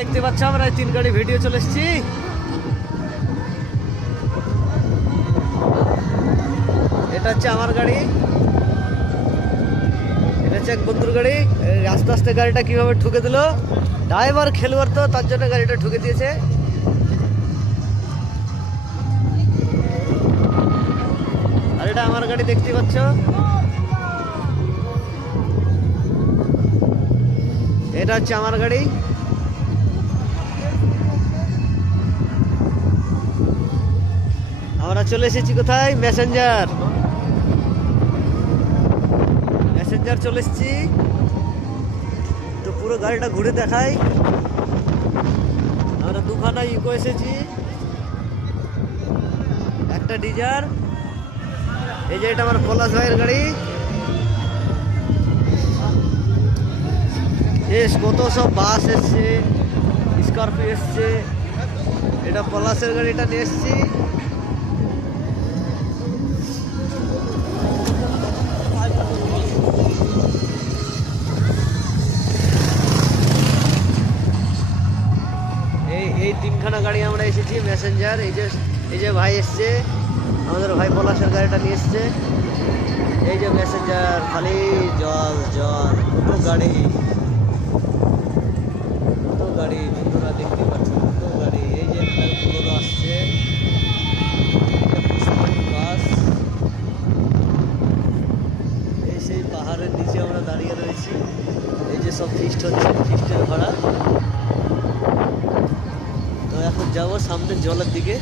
দেখতে পাচ্ছ আমরা 3 গাড়ি ভিডিও চলে এসেছি। এটা হচ্ছে আমার গাড়ি, এটা হচ্ছে এক বন্ধুর গাড়ি। আস্তে আস্তে গাড়িটা কিভাবে ঠুকে দিল, ড্রাইভার খেলোয়াড় তো তার জন্য গাড়িটা ঠুকে দিয়েছে। আর এটা আমার গাড়ি দেখতে পাচ্ছ, এটা হচ্ছে আমার গাড়ি। আমরা চলে এসেছি কোথায়, মেসেঞ্জার চলে এসেছি। তো পুরো গাড়িটা ঘুরে দেখাই। আমরা দুখানা ইকো এসেছি, একটা ডিজার। এই যে এটা আমার পলাশ ভাইয়ের গাড়ি। কত সব বাস এসছে, স্করপিও এসছে। এটা পলাশের গাড়িটা নিয়ে এসছি। এই 3খানা গাড়ি আমরা এসেছি মেসেঞ্জার। এই যে ভাই এসছে, আমাদের ভাই পলাশের গাড়িটা নিয়ে এসছে। এই যে মেসেঞ্জার, খালি জল জল, কত গাড়ি বন্ধুরা দেখতে পাচ্ছি, কত গাড়ি। এই যে পুরো আসছে বাস। এই সেই পাহাড়ের নিচে আমরা দাঁড়িয়ে রয়েছি। এই যে সব ফিস্ট হচ্ছে, ফিস্টের ভাড়া। তো এখন যাবো সামনে জলের দিকে।